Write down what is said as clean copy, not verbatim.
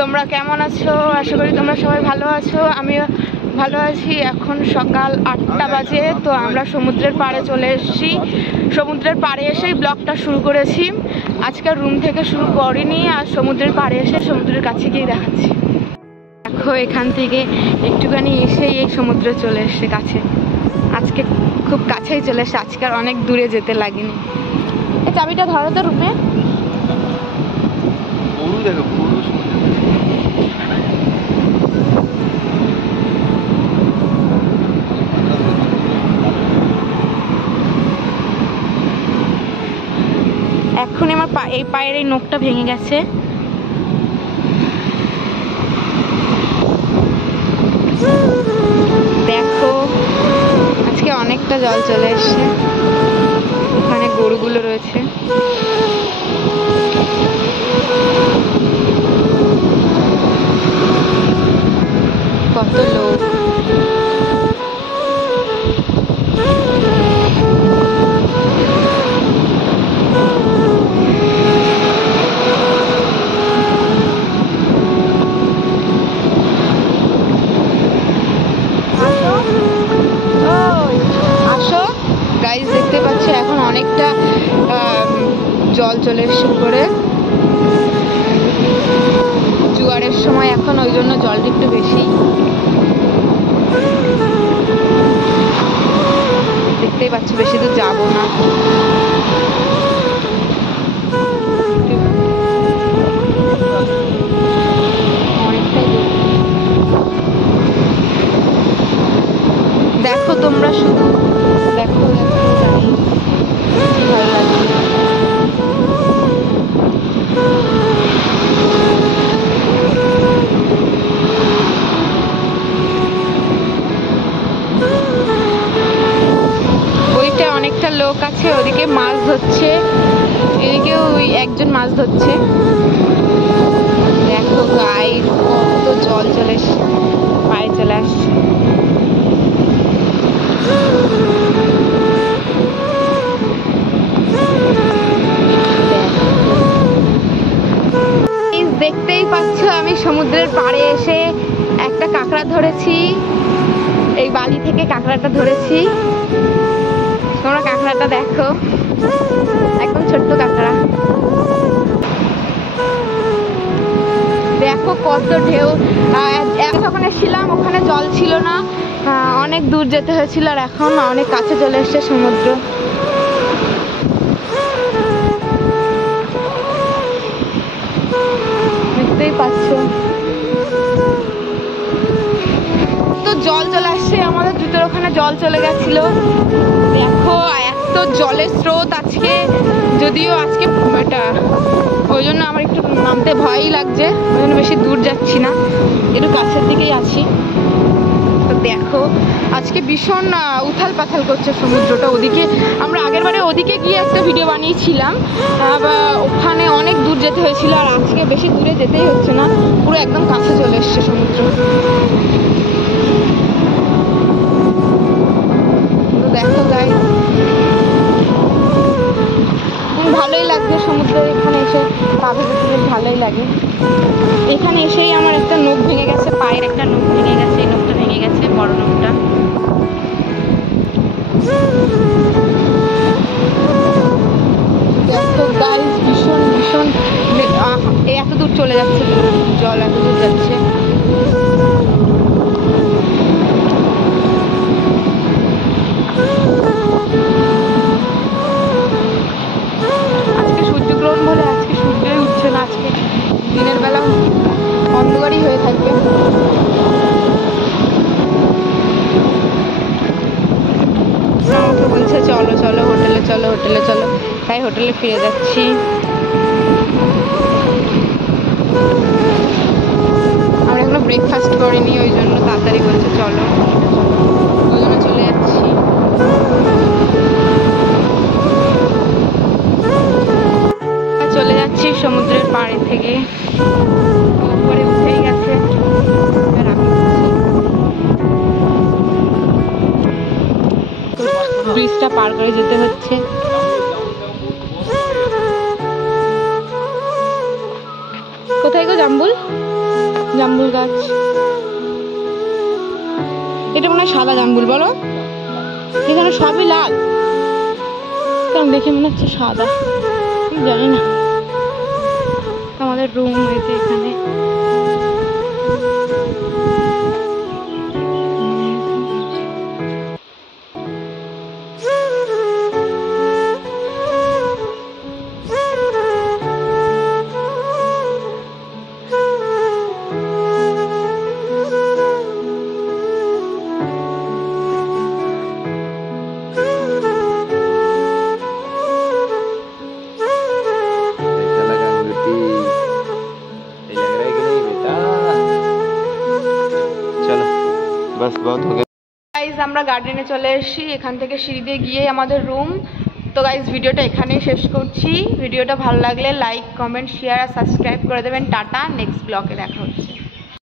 তোমরা কেমন আছো? আশা করি তোমরা সবাই ভালো আছো। আমিও ভালো আছি। এখন সকাল 8টা বাজে। তো আমরা সমুদ্রের পাড়ে চলে এসেছি। সমুদ্রের পাড়ে এসেই ব্লগটা শুরু করেছি। আজকে রুম থেকে শুরু করিনি, আর সমুদ্রের পাড়ে এসে সমুদ্রের কাছে গিয়ে দেখাচ্ছি। দেখো, এখান থেকে একটুখানি এসেই এই সমুদ্রে চলে এসছে কাছে। আজকে খুব কাছেই চলে এসছে, আজকে আর অনেক দূরে যেতে লাগেনি। এই চাবিটা ধরো তো রূপে। এখন আমার এই পায়ের এই নখটা ভেঙে গেছে। দেখো, আজকে অনেকটা জল চলে এসছে। ওখানে গরুগুলো রয়েছে। কত লোক! গাইস, দেখতে পাচ্ছি এখন অনেকটা জল চলে এসছে উপরে। জোয়ারের সময় এখন, ওই জন্য জলটা একটু বেশি। দেখতেই পাচ্ছি, বেশি দূর যাবো না। অনেকটাই দেখো, তোমরা শুধু দেখো, ভালো লাগছে। ওইটা অনেকটা লোক আছে, ওদিকে মাছ ধরছে, এদিকেও ওই একজন মাছ ধরছে। দেখো গাইস, কত জল চলে পায়ে চলে আসছে। দেখতেই পাচ্ছ, আমি সমুদ্রের পাড়ে এসে একটা কাঁকড়া ধরেছি। এই বালি থেকে কাঁকড়াটা ধরেছি। তোমরা কাঁকড়াটা দেখো, একদম ছোট্ট কাঁকড়া। দেখো কত ঢেউ। যখন এসেছিলাম ওখানে জল ছিল না, অনেক দূর যেতে হয়েছিল, আর এখন অনেক কাছে চলে এসছে সমুদ্র। দেখতেই পাচ্ছ, তো জল চলে আসছে। আমাদের জুতোর ওখানে জল চলে গেছিল। দেখো এত জলের স্রোত আজকে, যদিও আজকে এটা ওই জন্য আমার একটু নামতে ভয়ই লাগছে, ওই জন্য বেশি দূর যাচ্ছি না, একটু কাছের দিকেই আছি। তো দেখো, আজকে ভীষণ উথাল পাথাল করছে সমুদ্রটা। ওদিকে আমরা আগেরবারে ওদিকে গিয়ে একটা ভিডিও বানিয়েছিলাম, ওখানে অনেক দূর যেতে হয়েছিল, আর আজকে বেশি দূরে যেতেই হচ্ছে না, পুরো একদম কাছে চলে এসছে সমুদ্র। তো দেখো গাইস, ভালোই লাগছে সমুদ্রের এখানে এসে, পা ভেজে বেশ ভালোই লাগে। এখানে এসেই আমার একটা নখ ভেঙে গেছে, পায়ের একটা নখ ভেঙে গেছে। এই নখটা ভেঙে গেছে, বড় নখটা। দেখো গাইস, ভীষণ ভীষণ এত দূর চলে যাচ্ছে, জল এত দূর যাচ্ছে। আজকে সূর্যগ্রহণ বলে আজকে সূর্যই উঠছে না, আজকে দিনের বেলা অন্ধকারই হয়ে থাকবে। আমাকে বলছে চলো চলো হোটেলে চলো, হোটেলে চলো, তাই হোটেলে ফিরে যাচ্ছি। আমরা এখনো ব্রেকফাস্ট করিনি, ওই জন্য তাড়াতাড়ি বলছে চলো, ওই জন্য চলে যাচ্ছি। চলে যাচ্ছি সমুদ্রের পাড়ে থেকে, উপরে উঠেই গেছে। ব্রিজটা পার করে যেতে হচ্ছে। কোথায় গো জাম্বুল? জাম্বুল গাছ, এটা মনে হয় সাদা জাম্বুল, বলো এখানে সবই লাল, কারণ দেখে মনে হচ্ছে সাদা, জানি না। আমাদের রুম হয়েছে এখানে, बस बहुत हो गया। গাইজ আমরা গার্ডেনে চলে এসেছি, এখান থেকে সিঁড়ি দিয়ে গিয়ে আমাদের রুম। তো গাইজ ভিডিওটা এখানেই শেষ করছি। ভিডিওটা ভালো লাগলে লাইক, কমেন্ট, শেয়ার আর সাবস্ক্রাইব করে দেবেন। টাটা, নেক্সট ব্লগে দেখা হচ্ছে।